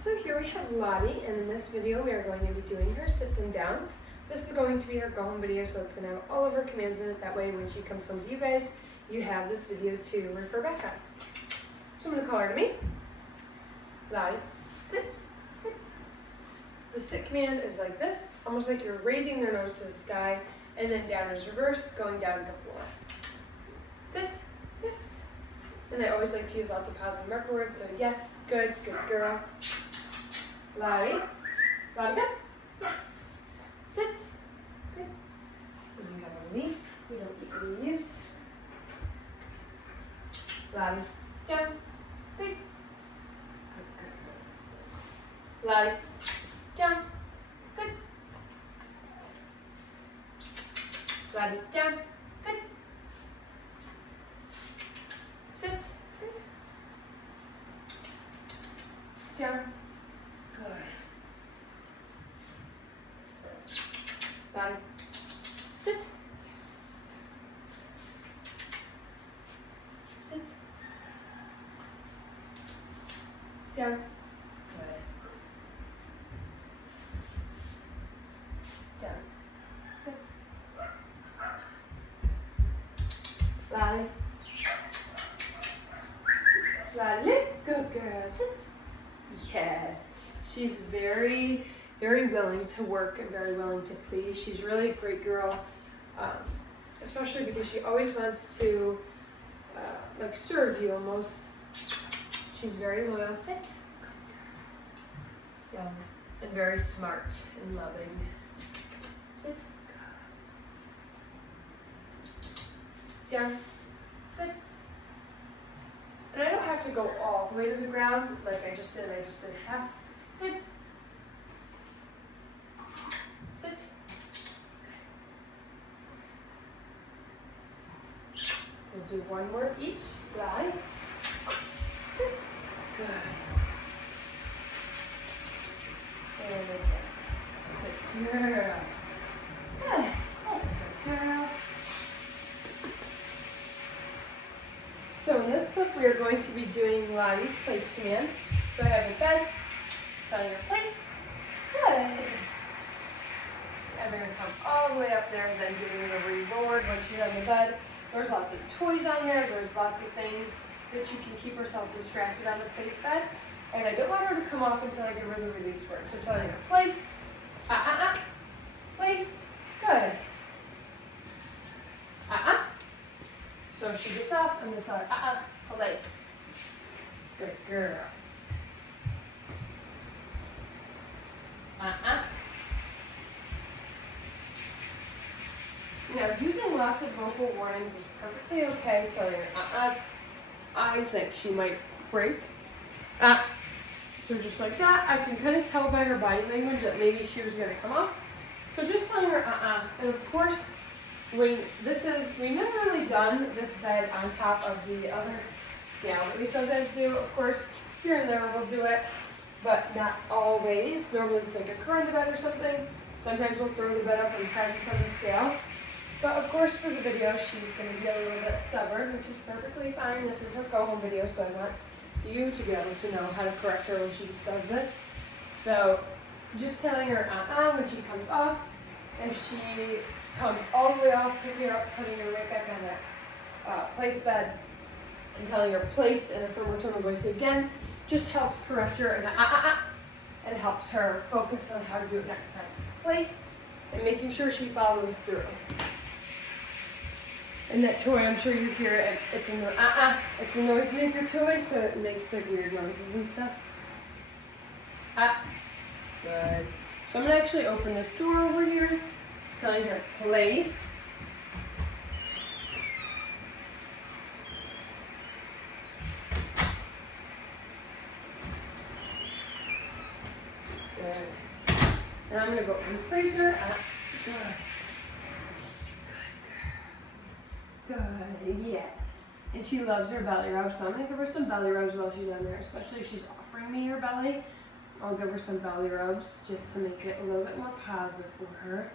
So here we have Lottie, and in this video we are going to be doing her sits and downs. This is going to be her go home video, so it's going to have all of her commands in it. That way when she comes home to you guys, you have this video to refer back on. So I'm going to call her to me. Lottie, sit. Sit. The sit command is like this, almost like you're raising their nose to the sky, and then down is reverse, going down to the floor. Sit, yes. And I always like to use lots of positive marker words, so yes, good, good girl. Lottie, Lottie, good, yes. Sit, good. And you have a leaf, we don't eat leaves. Lottie, down, good. Good, good. Lottie, down, good. Lottie, down, good. Sit, good. Down, good. Lottie, sit, yes. Sit. Down, good. Down, good. Lottie. Lottie, good girl, sit. Yes, she's very, very willing to work and very willing to please. She's really a great girl, especially because she always wants to like serve you almost. She's very loyal, sit. Good girl. Down, and very smart and loving. Sit. Down, good. And I don't have to go all the way to the ground like I just did half. Good. Sit. We'll do one more each. Lottie. Sit. Good. And then down. Good girl. Good. That's a good girl. So in this clip, we are going to be doing Lottie's place command. So I have a bed, telling her place. Good. I'm going to come all the way up there and then giving her a reward when she's on the bed. There's lots of toys on there. There's lots of things that she can keep herself distracted on the place bed. And I don't want her to come off until I give her the release word. So telling her place, place, good. So if she gets off, I'm going to tell her, place. Good girl. Now, using lots of vocal warnings is perfectly okay. Telling her, I think she might break. So just like that, I can kind of tell by her body language that maybe she was going to come off. So just telling her, And of course, we've never really done this bed on top of the other scale that we sometimes do. Of course, here and there we'll do it, but not always. Normally it's like a current bed or something. Sometimes we'll throw the bed up and practice on the scale. But of course for the video, she's going to be a little bit stubborn, which is perfectly fine. This is her go home video, so I want you to be able to know how to correct her when she does this. So just telling her when she comes off. If she comes all the way off, picking her up, putting her right back on this place bed, and telling her place in a firmer tone of voice again, just helps correct her and helps her focus on how to do it next time. Place, and making sure she follows through. And that toy, I'm sure you hear it, it's a noise maker toy, so it makes like weird noises and stuff. Good. So I'm going to actually open this door over here, telling her place. Good. And I'm going to go and place her. Good. Good, yes. And she loves her belly rub, so I'm going to give her some belly rubs while she's on there, especially if she's offering me her belly. I'll give her some belly rubs just to make it a little bit more positive for her.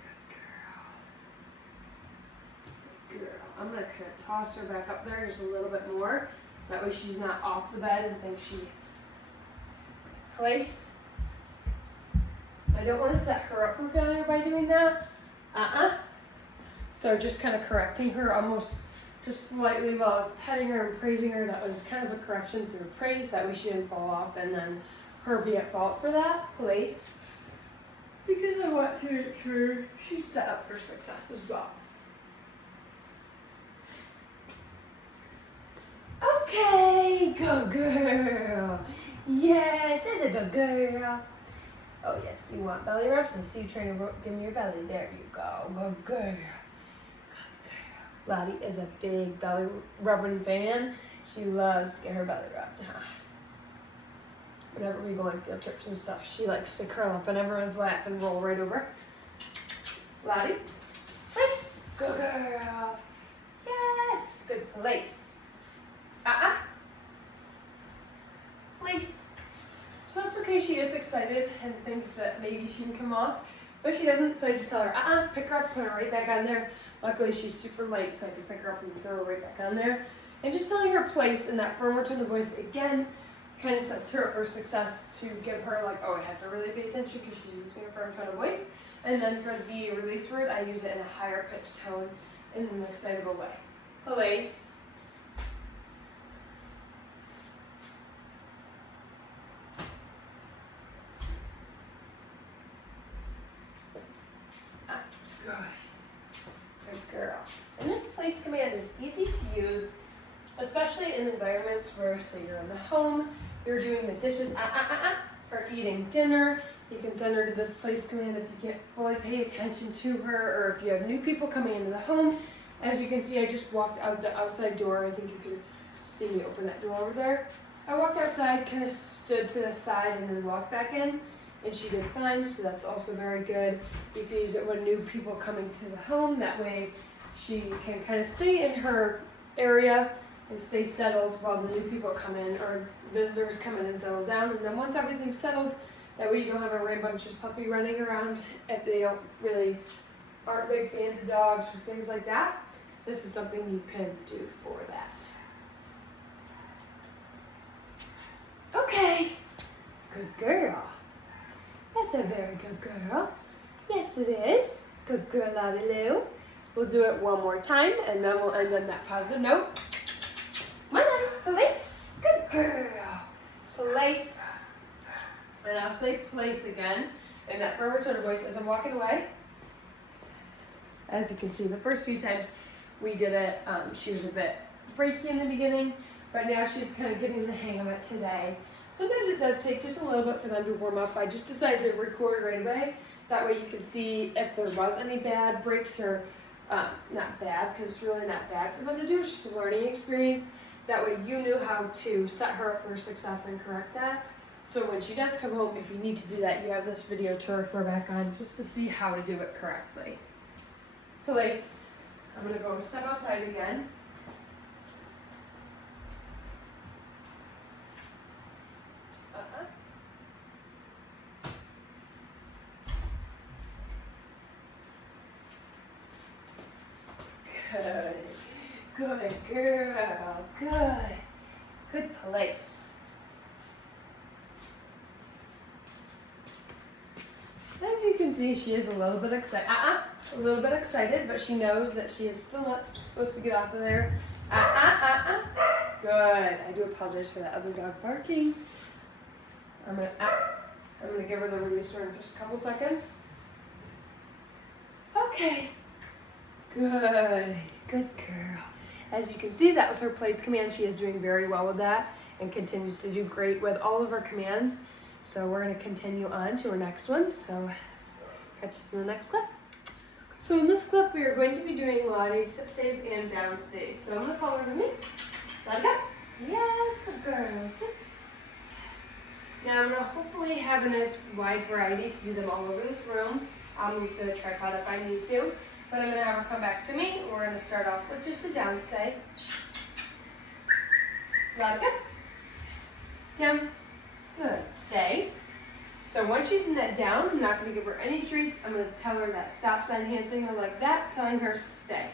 Good girl. Good girl. I'm going to kind of toss her back up there just a little bit more. That way she's not off the bed and thinks she place. I don't want to set her up for failure by doing that. So just kind of correcting her almost just slightly while I was petting her and praising her. That was kind of a correction through praise. That way she didn't fall off and then her be at fault for that place. Because I want to make sure she's set up for success as well. Okay, go girl. Yes, that's a good girl. Oh yes, you want belly rubs? And see you trying to give me your belly. There you go. Good girl. Good girl. Lottie is a big belly rubbing fan. She loves to get her belly rubbed. Whenever we go on field trips and stuff, she likes to curl up in everyone's lap and roll right over. Lottie, place. Good girl. Yes, good place. Place. So it's okay, she gets excited and thinks that maybe she can come off, but she doesn't, so I just tell her, pick her up, put her right back on there. Luckily, she's super light, so I can pick her up and throw her right back on there. And just telling her place in that firmer tone of voice, again, kind of sets her up for success to give her like, oh, I have to really pay attention because she's using a firm tone of voice. And then for the release word, I use it in a higher pitched tone in an excitable way. Place. Good girl. And this place command is easy to use, especially in environments where, say, you're in the home, you're doing the dishes, or eating dinner. You can send her to this place command if you can't fully pay attention to her, or if you have new people coming into the home. As you can see, I just walked out the outside door. I think you can see me open that door over there. I walked outside, kind of stood to the side, and then walked back in. And she did fine, so that's also very good. You can use it when new people coming to the home. That way she can kind of stay in her area and stay settled while the new people come in or visitors come in and settle down. And then once everything's settled, that way you don't have a rambunctious puppy running around if they aren't big fans of dogs or things like that. This is something you can do for that. Okay, good girl. That's a very good girl. Yes, it is. Good girl, Lottie Lou. We'll do it one more time, and then we'll end on that positive note. Come on, Lottie. Place. Good girl. Place. And I'll say place again in that firmer tone of voice as I'm walking away. As you can see, the first few times we did it, she was a bit breaky in the beginning, but now she's kind of getting the hang of it today. Sometimes it does take just a little bit for them to warm up. I just decided to record right away. That way you can see if there was any bad breaks or not bad, because it's really not bad for them to do. It's just a learning experience. That way you knew how to set her up for success and correct that. So when she does come home, if you need to do that, you have this video to refer back on just to see how to do it correctly. Place. I'm going to go step outside again. Good. Good girl. Good. Good place. As you can see, she is a little bit excited. A little bit excited, but she knows that she is still not supposed to get off of there. Good. I do apologize for that other dog barking. I'm gonna give her the release word in just a couple seconds. Okay. Good. Good girl. As you can see, that was her place command. She is doing very well with that and continues to do great with all of her commands. So we're going to continue on to our next one. So catch us in the next clip. So in this clip, we are going to be doing Lottie's sit stays and down stays. So I'm going to call her to me. Lottie, go. Yes, good girl. Sit. Yes. Now I'm going to hopefully have a nice wide variety to do them all over this room. I'll move the tripod if I need to. But I'm going to have her come back to me. We're going to start off with just a down stay. Lottie, go. Yes. Down. Good. Stay. So once she's in that down, I'm not going to give her any treats. I'm going to tell her that stop sign, hand signal like that, telling her stay.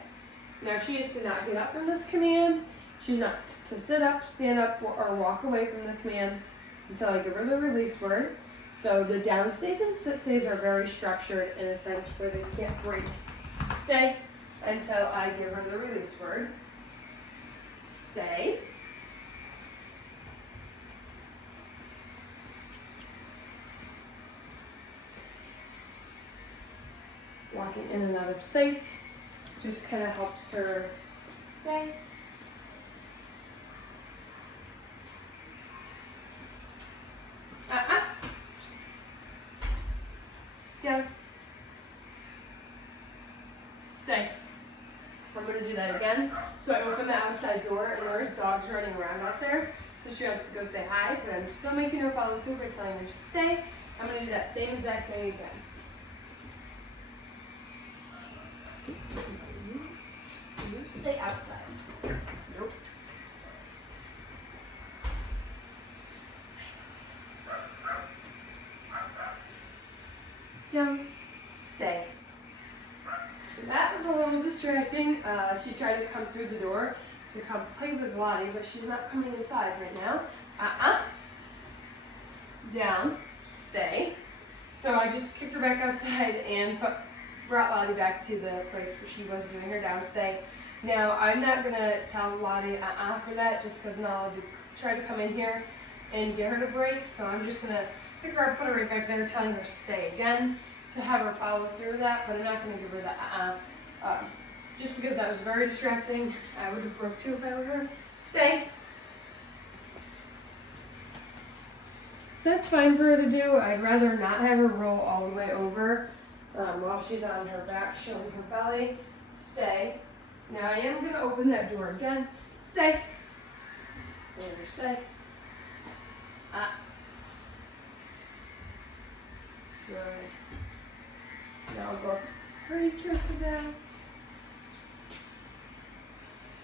Now she is to not get up from this command. She's not to sit up, stand up, or walk away from the command. until I give her the release word. So the down stays and sit stays are very structured in a sense where they can't break. Stay until I give her the release word. Stay. Walking in and out of sight just kind of helps her stay. Down. Stay. I'm going to do that again. So I open the outside door and there's dogs running around out there. So she wants to go say hi, but I'm still making her follow through by telling her to stay. I'm going to do that same exact thing again. You stay outside. Nope. Down. Stay. So that was a little distracting. She tried to come through the door to come play with Lottie, but she's not coming inside right now. Down. Stay. So I just kicked her back outside and brought Lottie back to the place where she was doing her down stay. Now, I'm not going to tell Lottie for that just because now I'll try to come in here and get her to break. So I'm just going to pick her up, put her right back there, telling her to stay again to have her follow through with that, but I'm not going to give her that just because that was very distracting. I would have broke too if I were her. Stay. So that's fine for her to do. I'd rather not have her roll all the way over while she's on her back showing her belly. Stay. Now I am going to open that door again. Stay. Let her stay. Good. Now I'll go pretty swift with that.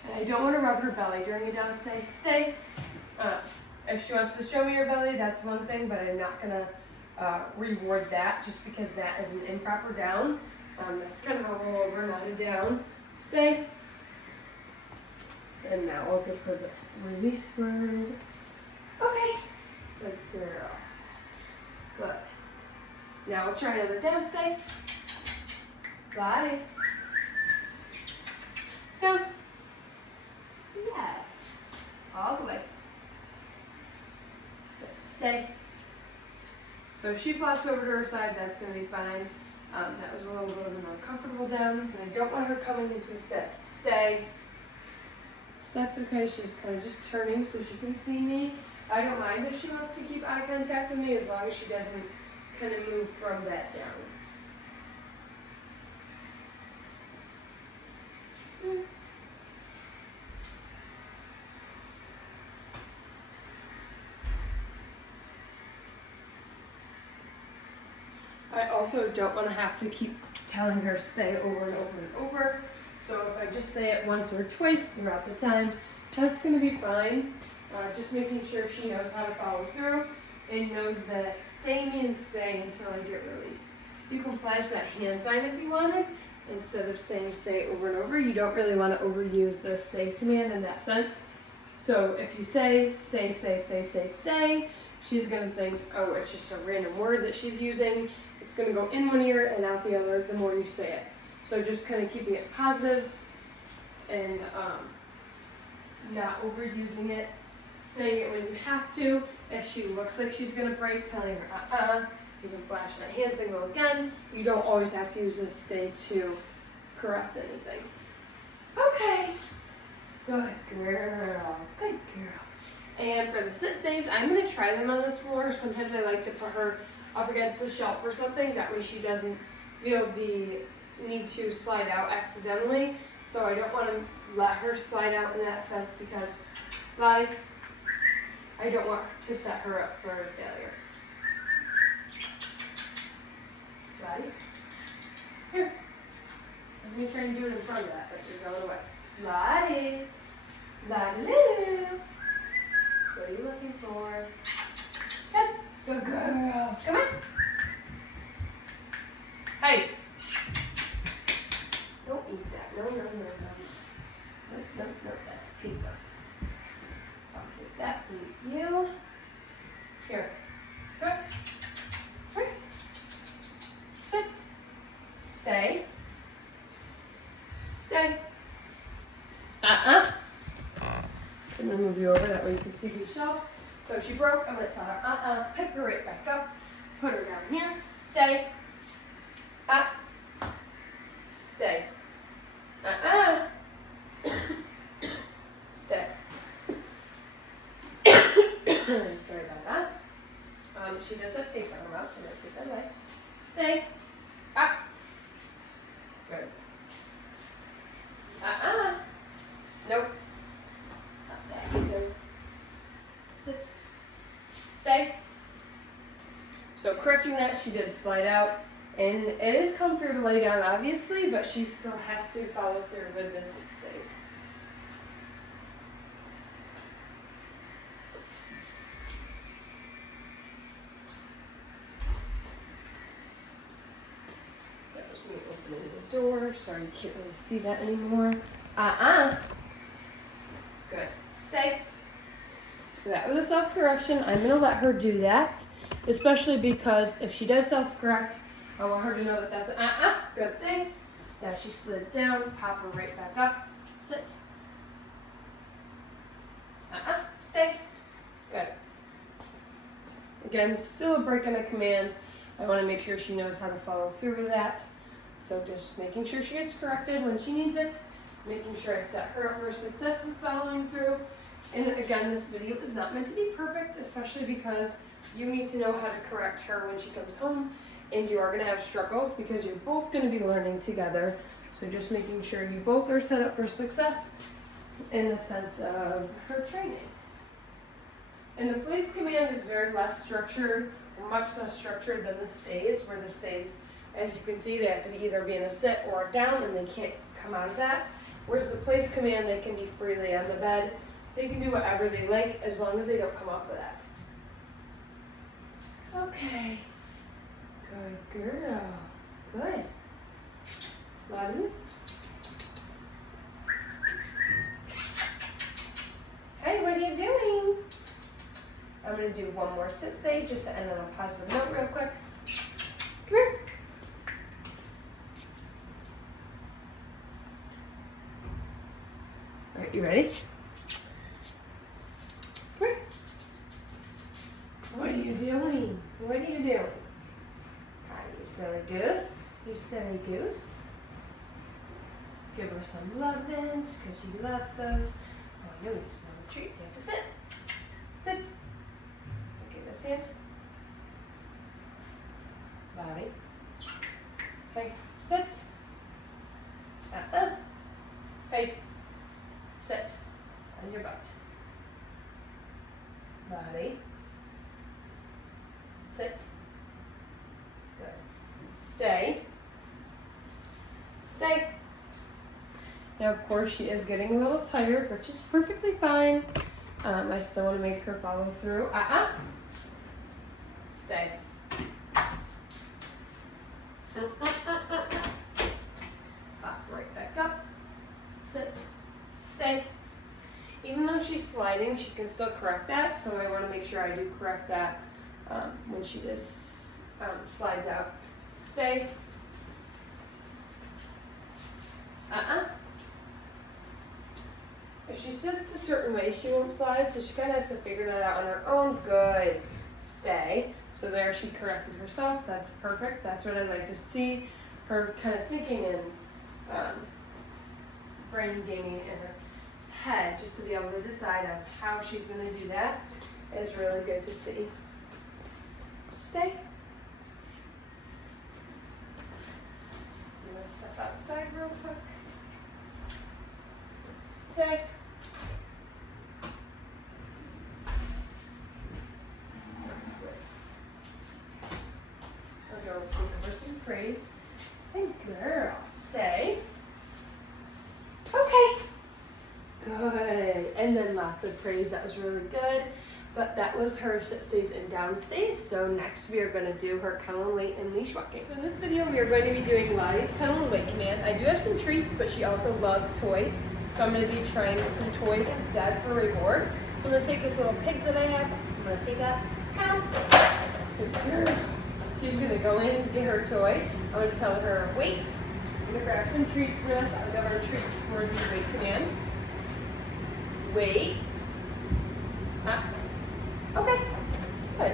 And I don't want to rub her belly during a down stay. Stay. If she wants to show me her belly, that's one thing, but I'm not going to reward that just because that is an improper down. That's kind of a rollover, not a down. Stay. And now we'll give her the release word. Okay. Good girl. Good. Now we'll try another down stay. Lottie. Down. Yes. All the way. Good. Stay. So if she flops over to her side, that's going to be fine. That was a little bit of an uncomfortable down, and I don't want her coming into a sit. Stay. So that's okay. She's kind of just turning so she can see me. I don't mind if she wants to keep eye contact with me as long as she doesn't kind of move from that down. I also don't want to have to keep telling her stay over and over and over. So if I just say it once or twice throughout the time, that's going to be fine. Just making sure she knows how to follow through and knows that stay means stay until I get released. You can flash that hand sign if you wanted instead of saying stay over and over. You don't really want to overuse the stay command in that sense. So if you say stay, stay, stay, stay, stay, she's going to think, oh, it's just a random word that she's using. It's going to go in one ear and out the other the more you say it. So just kind of keeping it positive and not overusing it. Saying it when you have to. If she looks like she's going to break, telling her You can flash that hand signal again. You don't always have to use this stay to correct anything. Okay. Good girl. Good girl. And for the sit stays, I'm going to try them on this floor. Sometimes I like to put her up against the shelf or something. That way she doesn't feel the need to slide out accidentally. So I don't want to let her slide out in that sense because Lottie, I don't want to set her up for failure. Lottie, here. I was going to try and do it in front of that, but you're going away. Lottie, Lottie, what are you looking for? Come, good girl. Come on. Hey. Don't eat that. No, no, no, no. Nope, nope, nope. That's paper. I'll take that. Thank you. Here, shelves. So if she broke, I'm going to tell her, pick her right back up, put her down here, stay, stay, stay. Sorry about that. She does have paper in her mouth, so I'm going to take that away. Stay, good. Nope. Not that either. Sit. Stay. So correcting that, she did slide out. And it is comfortable to lay down, obviously, but she still has to follow through with this 6 days. That was me opening the door. Sorry, you can't really see that anymore. Good. Stay. So that was a self-correction. I'm going to let her do that, especially because if she does self-correct, I want her to know that that's an good thing. Now she slid down, pop her right back up. Sit. Stay. Good. Again, still a break and a command. I want to make sure she knows how to follow through with that. So just making sure she gets corrected when she needs it, making sure I set her up for success in following through. And again, this video is not meant to be perfect, especially because you need to know how to correct her when she comes home, and you are going to have struggles because you're both going to be learning together. So just making sure you both are set up for success in the sense of her training. And the place command is very less structured, or much less structured than the stays, where the stays, as you can see, they have to either be in a sit or a down, and they can't come out of that. Whereas the place command, they can be freely on the bed. They can do whatever they like as long as they don't come off of that. Okay. Good girl. Good. Lottie? Hey, what are you doing? I'm going to do one more sit stay just to end on a positive note real quick. Come here. All right, you ready? Come here. What are you doing? What are you doing? Hi, you silly goose. You silly goose. Give her some love-ins because she loves those. Oh, I know you smell the treats. You have to sit. Sit. Okay, this hand. Lottie. Hey, sit. Hey, sit on your butt. Lottie. Sit. Good. Stay. Stay. Now, of course, she is getting a little tired, which is perfectly fine. I still want to make her follow through. Stay. Pop right back up. Sit. Stay. Even though she's sliding, she can still correct that, so I want to make sure I do correct that when she just slides out. Stay. If she sits a certain way, she won't slide, so she kind of has to figure that out on her own. Good. Stay. So there she corrected herself. That's perfect. That's what I'd like to see. Her kind of thinking and brain gaming in her head, just to be able to decide on how she's going to do that is really good to see. Stay. I'm going to step outside real quick. Stay. I'll go give her some praise. Good girl. Stay. Okay. Good. And then lots of praise. That was really good. But that was her sit stays and down stays. So next we are going to do her kennel and weight and leash walking. So in this video we are going to be doing Lottie's kennel and weight command. I do have some treats, but she also loves toys. So I'm going to be trying some toys instead for reward. So I'm going to take this little pig that I have. I'm going to take that. She's going to go in and get her toy. I'm going to tell her wait. I'm going to grab some treats for us. I'll give her treats for the weight command. Wait. Okay, good.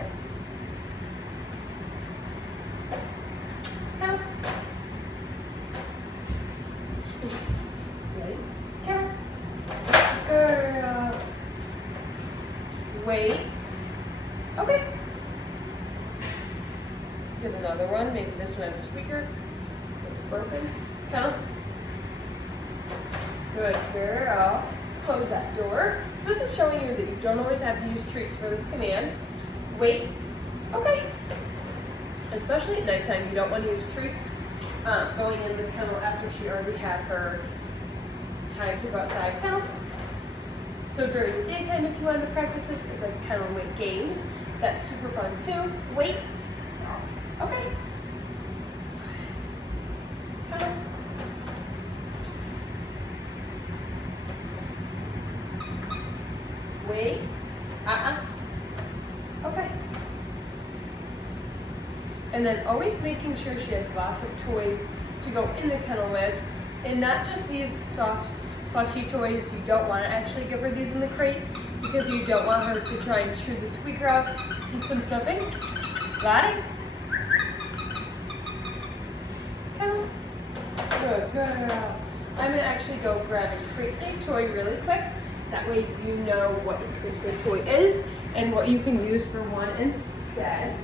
Come. Ready? Come. Girl. Wait. Okay. Get another one. Maybe this one has a squeaker. It's broken. Count. Good girl. Close that door. So this is showing you that you don't always have to use treats for this command. Wait. Okay. Especially at nighttime, you don't want to use treats going in the kennel after she already had her time to go outside kennel. So during the daytime, if you wanted to practice this, is like kennel wait games. That's super fun too. Wait. Okay. Kennel. Wait. Okay. And then always making sure she has lots of toys to go in the kennel with, and not just these soft, plushy toys. You don't want to actually give her these in the crate because you don't want her to try and chew the squeaker out, keep them snuffing. Lottie? Kennel? Good girl. I'm going to actually go grab a crate safe toy really quick. That way you know what your crate safe toy is and what you can use for one instead.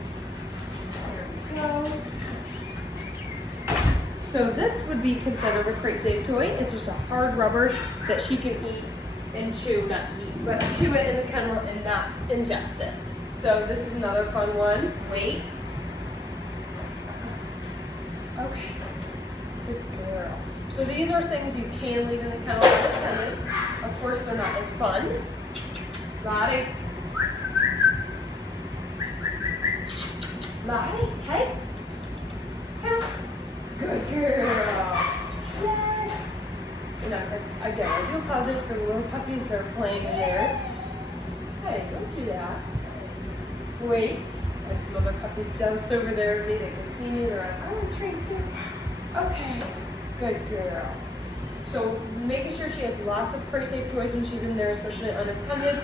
There we go. So this would be considered a crate safe toy. It's just a hard rubber that she can eat and chew, not eat, but chew it in the kennel and not ingest it. So this is another fun one. Wait. Okay. Good girl. So these are things you can leave in the kennel with a attendant. Of course, they're not as fun. Lottie. Lottie, hey. Come. Good girl. Yes. So now, again, I do apologize for the little puppies that are playing in there. Hey, don't do that. Wait. There's some other puppies just over there. Maybe they can see me. They're like, I want to train too. Okay. Good girl. So making sure she has lots of crate safe toys when she's in there, especially unattended.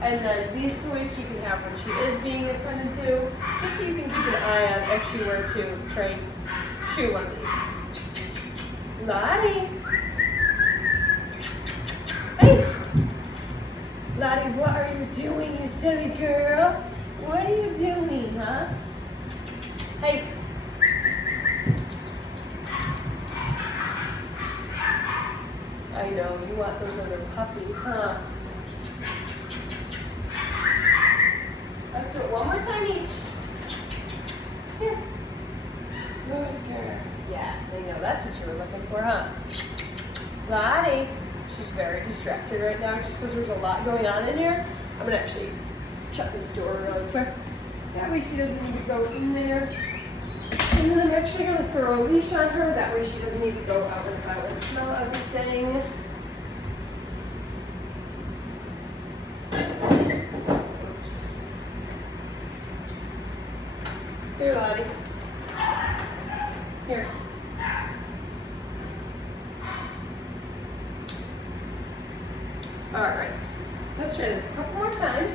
And then these toys she can have when she is being attended to, just so you can keep an eye on if she were to try and chew one of these. Lottie. Hey. Lottie, what are you doing, you silly girl? What are you doing, huh? Hey. I know, you want those other puppies, huh? Let's do it one more time each. Here. Good girl. Yes, I know, that's what you were looking for, huh? Lottie. She's very distracted right now just because there's a lot going on in here. I'm going to actually shut this door really quick. That way she doesn't need to go in there. And then I'm actually going to throw a leash on her. That way she doesn't need to go out and about and smell everything. Oops. Here, Lottie. Here. All right. Let's try this a couple more times.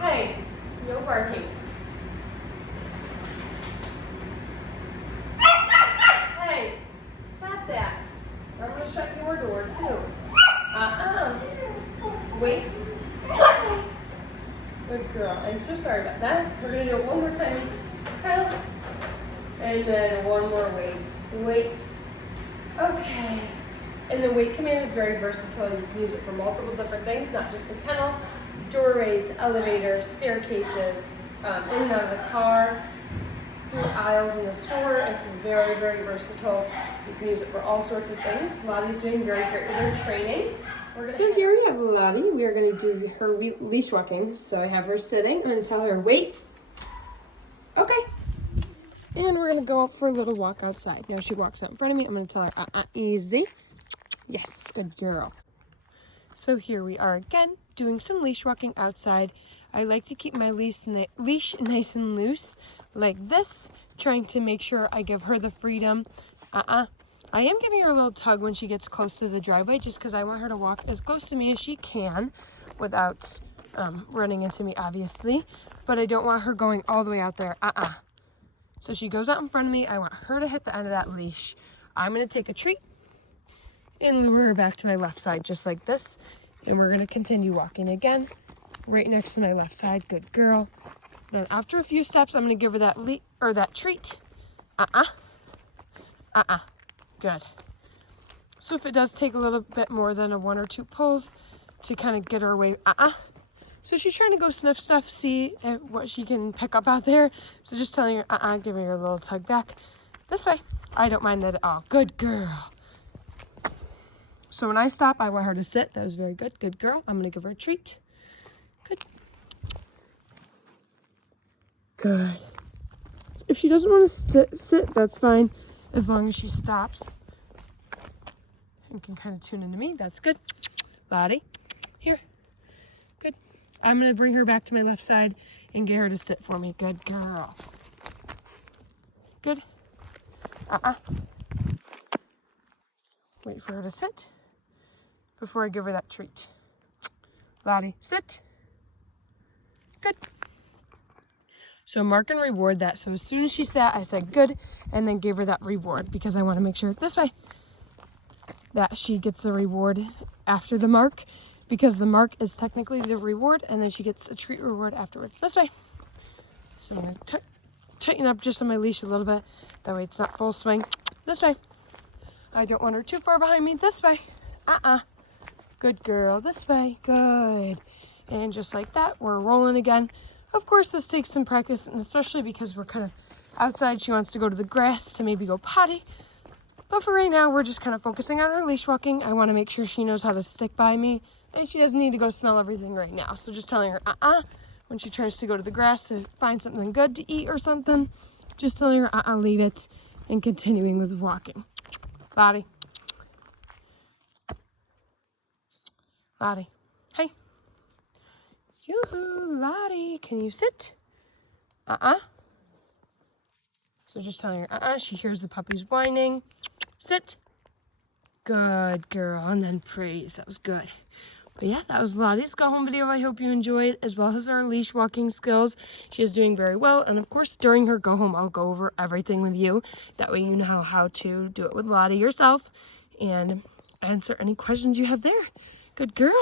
Hey, no barking. Hey, stop that. I'm going to shut your door too. Wait. Good girl. I'm so sorry about that. We're going to do it one more time each. And then one more wait. Wait. Okay. And the wait command is very versatile. You can use it for multiple different things, not just the kennel, doorways, elevators, staircases, in and out of the car, through aisles in the store. It's very, very versatile. You can use it for all sorts of things. Lottie's doing very great with her training. So here we have Lottie. We are going to do her leash walking. So I have her sitting. I'm going to tell her, wait. Okay. And we're going to go out for a little walk outside. Now she walks out in front of me. I'm going to tell her, easy. Yes, good girl. So here we are again, doing some leash walking outside. I like to keep my leash nice and loose, like this, trying to make sure I give her the freedom. I am giving her a little tug when she gets close to the driveway, just because I want her to walk as close to me as she can without running into me, obviously. But I don't want her going all the way out there. So she goes out in front of me. I want her to hit the end of that leash. I'm going to take a treat and lure her back to my left side, just like this. And we're going to continue walking again, right next to my left side. Good girl. Then after a few steps, I'm going to give her that treat. Good. So if it does take a little bit more than a 1 or 2 pulls to kind of get her away, So she's trying to go sniff stuff, see what she can pick up out there. So just telling her, giving her a little tug back. This way. I don't mind that at all. Good girl. So when I stop, I want her to sit. That was very good. Good girl. I'm going to give her a treat. Good. Good. If she doesn't want to sit, that's fine. As long as she stops and can kind of tune into me, that's good. Lottie, here. Good. I'm going to bring her back to my left side and get her to sit for me. Good girl. Good. Wait for her to sit before I give her that treat. Lottie, sit. Good. So mark and reward that. So as soon as she sat, I said good, and then gave her that reward because I want to make sure this way that she gets the reward after the mark, because the mark is technically the reward, and then she gets a treat reward afterwards. This way. So I'm going to tighten up just on my leash a little bit. That way it's not full swing. This way. I don't want her too far behind me. This way. Good girl. This way. Good. And just like that, we're rolling again. Of course, this takes some practice, and especially because we're kind of outside. She wants to go to the grass to maybe go potty. But for right now, we're just kind of focusing on her leash walking. I want to make sure she knows how to stick by me. And she doesn't need to go smell everything right now. So just telling her, when she tries to go to the grass to find something good to eat or something, just telling her, leave it, and continuing with walking. Lottie. Lottie. Hey. Yoo-hoo, Lottie, can you sit? So just telling her, she hears the puppies whining. Sit. Good girl, and then praise. That was good. But yeah, that was Lottie's go home video. I hope you enjoyed, as well as our leash walking skills. She is doing very well. And of course, during her go home, I'll go over everything with you. That way you know how to do it with Lottie yourself and answer any questions you have there. Good girl.